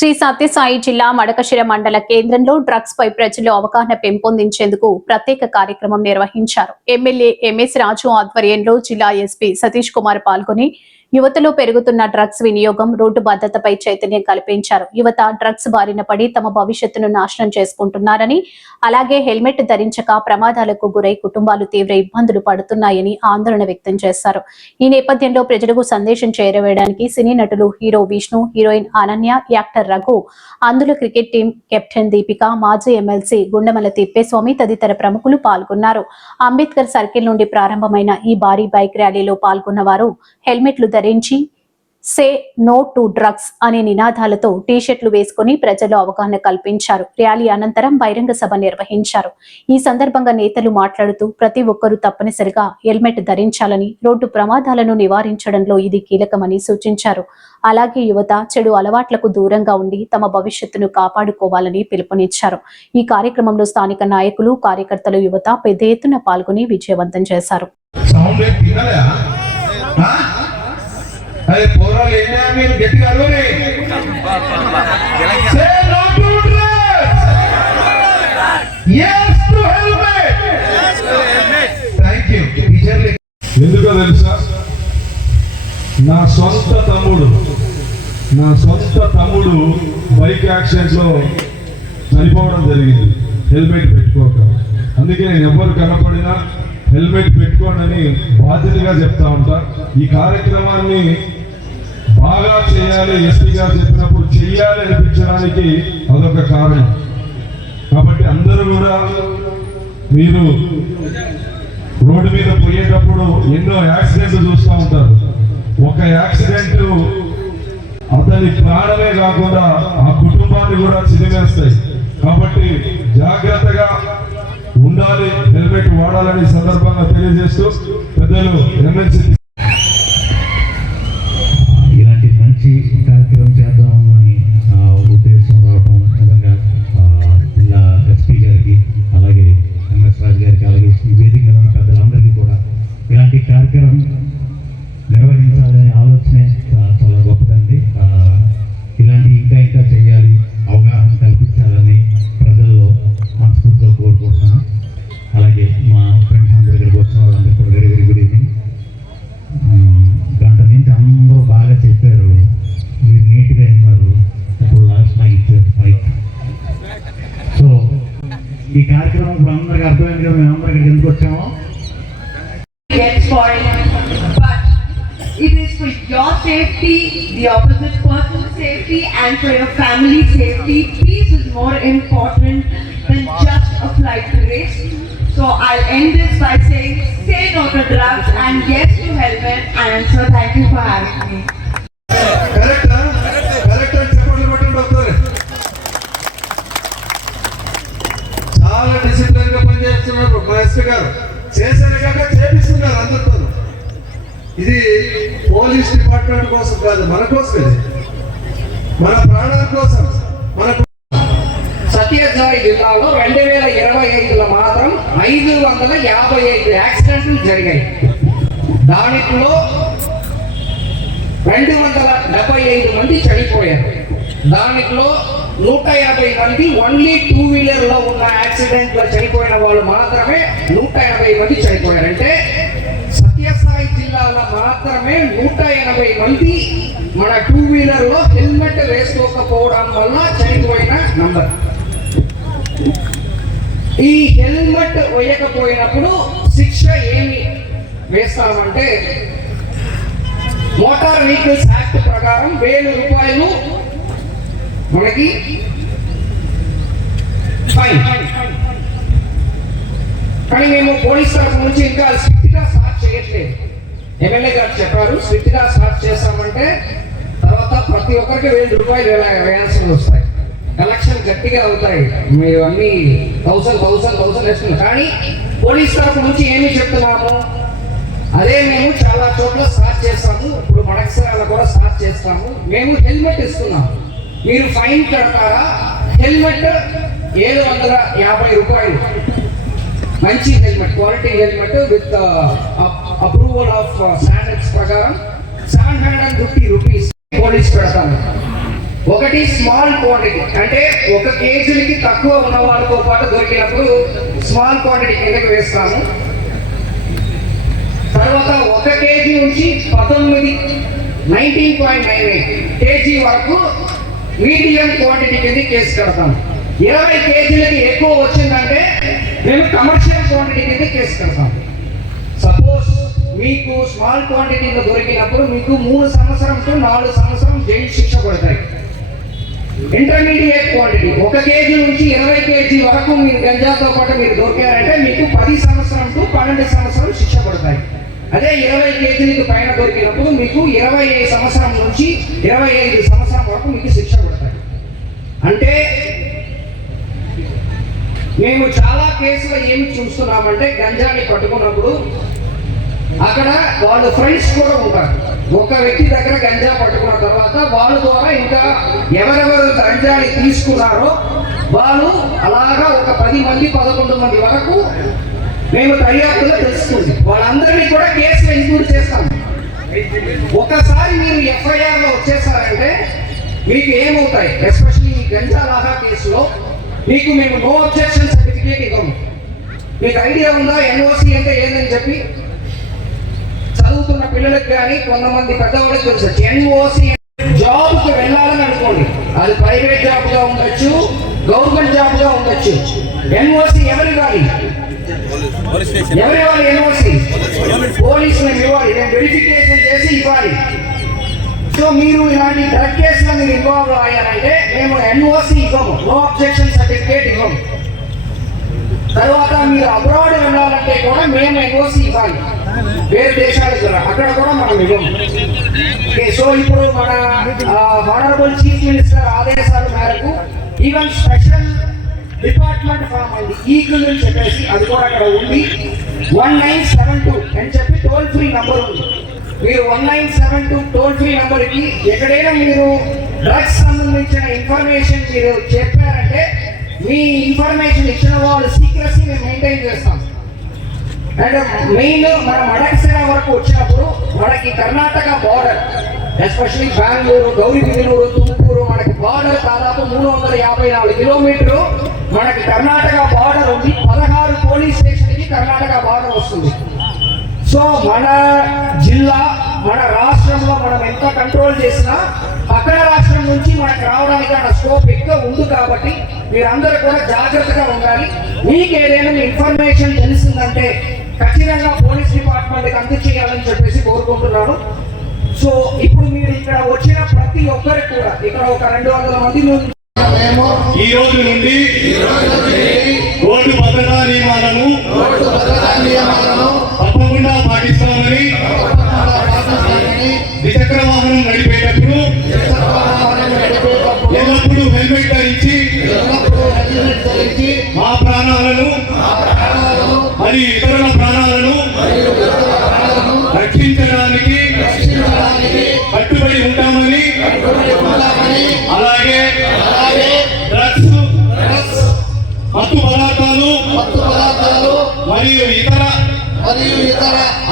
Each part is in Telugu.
శ్రీ సత్యసాయి జిల్లా మడకశిర మండల కేంద్రంలో డ్రగ్స్ పై ప్రజల్లో అవగాహన పెంపొందించేందుకు ప్రత్యేక కార్యక్రమం నిర్వహించారు. ఎమ్మెల్యే ఎంఎస్ రాజు ఆధ్వర్యంలో జిల్లా ఎస్పీ సతీష్ కుమార్ పాల్గొని యువతలో పెరుగుతున్న డ్రగ్స్ వినియోగం, రోడ్డు భద్రతపై చైతన్యం కల్పించారు. యువత డ్రగ్స్ బారిన పడి తమ భవిష్యత్తును నాశనం చేసుకుంటున్నారని, అలాగే హెల్మెట్ ధరించక ప్రమాదాలకు గురై కుటుంబాలు తీవ్ర ఇబ్బందులు పడుతున్నాయని ఆందోళన వ్యక్తం చేశారు. ఈ నేపథ్యంలో ప్రజలకు సందేశం చేరవేయడానికి సినీ నటులు hero Vishnu, heroine Ananya, actor Raghu, అందులో క్రికెట్ టీం కెప్టెన్ దీపిక, మాజీ ఎమ్మెల్సీ గుండమల తిప్పేస్వామి తదితర ప్రముఖులు పాల్గొన్నారు. అంబేద్కర్ సర్కిల్ నుండి ప్రారంభమైన ఈ భారీ బైక్ ర్యాలీలో పాల్గొన్న వారు హెల్మెట్లు ధరించి సే నో టు డ్రగ్స్ అనే నినాదాలతో టీషర్ట్లు వేసుకుని ప్రజల్లో అవగాహన కల్పించారు. ర్యాలీ అనంతరం బహిరంగ సభ నిర్వహించారు. ఈ సందర్భంగా నేతలు మాట్లాడుతూ ప్రతి ఒక్కరూ తప్పనిసరిగా హెల్మెట్ ధరించాలని, రోడ్డు ప్రమాదాలను నివారించడంలో ఇది కీలకమని సూచించారు. అలాగే యువత చెడు అలవాట్లకు దూరంగా ఉండి తమ భవిష్యత్తును కాపాడుకోవాలని పిలుపునిచ్చారు. ఈ కార్యక్రమంలో స్థానిక నాయకులు, కార్యకర్తలు, యువత పెద్ద ఎత్తున పాల్గొని విజయవంతం చేశారు. అరే పోరాలు ఏంటా మీరు గట్టిగా అరవరే. Say no to drugs, yes to helmet. Thank you టీచర్లే. ఎందుకో తెలుసా, నా సొంత తమ్ముడు బైక్ యాక్సిడెంట్ లో చనిపోవడం జరిగింది హెల్మెట్ పెట్టుకోక. అందుకే నేను ఎవరు కనపడినా హెల్మెట్ పెట్టుకోండి బాధ్యతగా చెప్తా ఉంటా. ఈ కార్యక్రమాన్ని బాగా చేయాలి, ఎస్పీ గారు చెప్పినప్పుడు చెయ్యాలి అనిపించడానికి అదొక కారణం. కాబట్టి అందరూ కూడా మీరు రోడ్డు మీద పోయేటప్పుడు ఎన్నో యాక్సిడెంట్లు చూస్తూ ఉంటారు. ఒక యాక్సిడెంట్ అతని ప్రాణమే కాకుండా ఆ కుటుంబాన్ని కూడా చిదిమేస్తాయి. కాబట్టి జాగ్రత్తగా ఉండాలి, హెల్మెట్ వాడాలని సందర్భంగా తెలియజేస్తూ పెద్దలు ఎమ్మెల్సీ ఇలాంటి మంచి కార్యక్రమం చేద్దామని ఉద్దేశం రావడం నిజంగా జిల్లా ఎస్పీ గారికి, అలాగే ఎంఎస్ రాజు గారికి, అలాగే ఈ వేదిక మీద ఉన్న పెద్దలందరికీ కూడా ఇలాంటి కార్యక్రమం నిర్వహించాలనే ఆలోచనే చాలా గొప్పదండి. ఇలాంటి ఇంకా చేయాలి, అవగాహన కల్పించాలని ప్రజల్లో మనస్ఫూర్తిగా కోరుకుంటున్నాను. అలాగే మా ఫ్రెండ్స్ అందరి దగ్గరికి వచ్చిన వాళ్ళందరూ కూడా వెరీ వెరీ గుడ్ ఈవినింగ్. గంట నుంచి అందరూ బాగా చెప్పారు, మీరు నీట్గా విన్నారు. ఇప్పుడు లాస్ట్ నాకు ఇచ్చారు మైక్. సో ఈ కార్యక్రమం ఇప్పుడు అందరికి అర్థమైంది కదా, మేము అందరం ఇక్కడికి ఎందుకు వచ్చామో. It is for your safety, the opposite person's safety, and for your family safety. Peace is more important than just a flight race. So I'll end this by saying, say no to drugs and yes to helmet. And so thank you for having me. చాలా డిసిప్లిన్ గా పనిచేస్తున్నారు మా ఎస్పీ గారు. చేశారు కాక చేపిస్తున్నారు అందరితో. ఇది పోలీస్ డిపార్ట్మెంట్ కోసం కాదు, మన కోసం, ఇది మన ప్రాణాల కోసం. మనకు సత్యసాయి జిల్లాలో 2025లో మాత్రం 555 యాక్సిడెంట్లు జరిగాయి. దానిలో 275 మంది చనిపోయారు. దానిలో 150 మంది ఓన్లీ 2 వీలర్లో ఉన్న యాక్సిడెంట్లో చనిపోయిన వాళ్ళు మాత్రమే 180 మంది చనిపోయారు. అంటే సత్యసాయి జిల్లాలో మాత్రమే 180 మంది మన 2 వీలర్లో హెల్మెట్ వేసుకోకపోవడం వల్ల చనిపోయిన నంబర్. ఈ హెల్మెట్ వేయకపోయినప్పుడు శిక్ష ఏమి వేస్తామంటే, మోటార్ వెహికల్స్ యాక్ట్ ప్రకారం 1000 రూపాయలు మనకి ఫైన్. కానీ మేము పోలీస్ తరఫు నుంచి ఇంకా స్ట్రిక్ట్ గా స్టార్ట్ చేయట్లేదు. ఎమ్మెల్యే గారు చెప్పారు స్ట్రిక్ట్ గా స్టార్ట్ చేస్తామంటే తర్వాత ప్రతి ఒక్కరికి 1000 రూపాయలు వేయాల్సి వస్తాయి. కలెక్షన్ గట్టిగా అవుతాయి. మీరు అన్ని 1000 వేస్తున్నారు. కానీ పోలీస్ తరఫు నుంచి ఏమి చెప్తున్నాము, అదే మేము చాలా చోట్ల స్టార్ట్ చేస్తాము. ఇప్పుడు మడకశిరాలో కూడా స్టార్ట్ చేస్తాము. మేము హెల్మెట్ ఇస్తున్నాము. మీరు ఫైన్ కడతారా? హెల్మెట్ 750 రూపాయలు. మంచి helmet, quality helmet with approval of standards ప్రకారం 750 రూపీస్ పోలీస్ పెడతాను. ఒకటి స్మాల్ క్వాంటిటీ, అంటే 1 కేజీలకి తక్కువ ఉన్న వాళ్ళతో పాటు దొరికినప్పుడు స్మాల్ క్వాంటిటీ కిందకి వేస్తాము. తర్వాత 1 కేజీ నుంచి 19.98 కేజీ వరకు మీడియం క్వాంటిటీ కింద కేసు కడతాం. 20 కేజీలకి ఎక్కువ వచ్చిందంటే మేము కమర్షియల్ క్వాంటిటీ కింద కేసు కడతాం. సపోజ్ మీకు స్మాల్ క్వాంటిటీలో దొరికినప్పుడు మీకు 3 సంవత్సరం టు 4 సంవత్సరం జైలు శిక్ష పడతాయి. ఇంటర్మీడియట్ క్వాంటిటీ 1 కేజీ నుంచి 20 కేజీ వరకు మీరు గంజాతో పాటు మీరు దొరికారంటే మీకు 10 సంవత్సరం టు 12 సంవత్సరం శిక్ష పడతాయి. అదే 20 కేజీలకు పైన దొరికినప్పుడు మీకు 25 సంవత్సరం నుంచి 25 సంవత్సరం వరకు మీకు శిక్ష పడతాయి. అంటే మేము చాలా కేసులో ఏమి చూస్తున్నామంటే గంజాని పట్టుకున్నప్పుడు అక్కడ వాళ్ళ ఫ్రెండ్స్ కూడా ఉంటారు. ఒక వ్యక్తి దగ్గర గంజా పట్టుకున్న తర్వాత వాళ్ళ ద్వారా ఇంకా ఎవరెవరు గంజాని తీసుకున్నారో వాళ్ళు అలాగా ఒక 10 మంది 11 మంది వరకు మేము దర్యాప్తులో తెలుస్తుంది. వాళ్ళందరినీ కూడా కేసులో ఇంక్లూడ్ చేస్తాం. ఒకసారి మీరు ఎఫ్ఐఆర్లో వచ్చేసారంటే మీకు ఏమవుతాయి, ఎస్పెషల్లీ ఈ గంజా లాగా కేసులో మీకు మేము నో అబ్జెక్షన్ సర్టిఫికేట్ ఇవ్వము. మీకు ఐడియా ఉందా ఎన్ఓసి అంటే ఏందని చెప్పి? చదువుతున్న పిల్లలకు కానీ కొంతమంది పెద్దవాళ్ళకి తెలుసు. ఎన్ఓసి జాబ్కి వెళ్ళాలని అనుకోండి, అది ప్రైవేట్ జాబ్గా ఉండొచ్చు, గవర్నమెంట్ జాబ్గా ఉండొచ్చు. ఎన్ఓసి ఎవరు ఇవ్వాలి? ఎన్ఓసి పోలీసులకు ఇవ్వాలి, నేను వెరిఫికేషన్ చేసి ఇవ్వాలి. సో మీరు ఇలాంటి డ్రగ్ కేసులో మీరు ఇన్వాల్వ్ అయ్యారంటే మేము ఎన్ఓసి ఇవ్వము, నో అబ్జెక్షన్ సర్టిఫికేట్ ఇవ్వము. తర్వాత మీరు అబ్రాడ్ వెళ్ళాలంటే కూడా మేము ఎన్ఓసి ఇవ్వాలి, వేరే దేశాలకు అక్కడ కూడా మనం ఇవ్వము. సో ఇప్పుడు మన ఆనరబుల్ చీఫ్ మినిస్టర్ ఆదేశాల మేరకు ఈవెన్ స్పెషల్ డిపార్ట్మెంట్ ఫామ్ అయింది ఈగల్ అని చెప్పేసి, అది కూడా అక్కడ ఉంది. 1972 అని చెప్పి టోల్ ఫ్రీ నంబర్ ఉంది. మీరు 1972 టోల్ ఫ్రీ నంబర్కి ఎక్కడైనా మీరు డ్రగ్స్ సంబంధించిన ఇన్ఫర్మేషన్ మీరు చెప్పారంటే మీ ఇన్ఫర్మేషన్ ఇచ్చిన వాళ్ళు సీక్రెసీ మేము మెయింటైన్ చేస్తాం. అండ్ మెయిన్ మనం మడకసిర వరకు వచ్చినప్పుడు మనకి కర్ణాటక బార్డర్, ఎస్పెషల్లీ బెంగళూరు, గౌరీబిదనూరు, తుమ్కూరు, మనకి బార్డర్ దాదాపు 354 కిలోమీటర్లు మనకి కర్ణాటక బార్డర్ ఉంది. 16 పోలీస్ స్టేషన్కి కర్ణాటక బార్డర్ వస్తుంది. సో మన జిల్లా, మన రాష్ట్రంలో మనం ఎంత కంట్రోల్ చేసినా పక్కన రాష్ట్రం నుంచి మనకు రావడానికి అన్న స్కోప్ ఎక్కువ ఉంది. కాబట్టి మీరందరూ కూడా జాగ్రత్తగా ఉండాలి. మీకు ఏదైనా ఇన్ఫర్మేషన్ తెలిసిందంటే ఖచ్చితంగా పోలీస్ డిపార్ట్మెంట్కి అందజేయాలని చెప్పేసి కోరుకుంటున్నాను. సో ఇప్పుడు మీరు ఇక్కడ వచ్చిన ప్రతి ఒక్కరికి కూడా ఇక్కడ ఒక 200 మంది ఈ రోజు నుండి రోడ్డు భద్రతా నియమాలను తప్పకుండా పాటిస్తామని, ద్విచక్ర వాహనం నడిపేటప్పుడు ఎల్లప్పుడూ హెల్మెట్ ధరించి మా ప్రాణాలను మరియు ఇతరుల ప్రాణాలను రక్షించడానికి కట్టుబడి ఉంటామని, అలాగే డ్రగ్స్, మత్తు పదార్థాలు మరియు ఇతర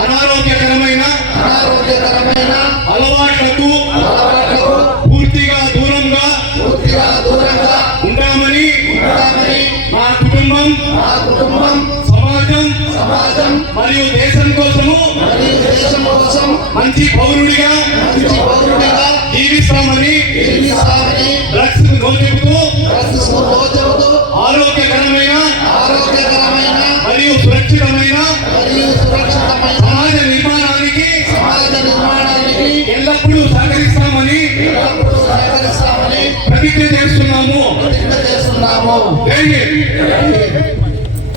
అనారోగ్యకరమైన అలవాట్లకు పూర్తిగా దూరంగా ఉంటామని, మా కుటుంబం సమాజం మరియు దేశం కోసము మంచి పౌరుడిగా జీవిస్తామని డ్రగ్స్ నో చెబుతూ ఆరోగ్యకరమైన మరియు సురక్షితమైన సమాజ నిర్మాణానికి ఎల్లప్పుడూ సహకరిస్తామని ప్రతిజ్ఞ చేస్తున్నాము. జై హింద్.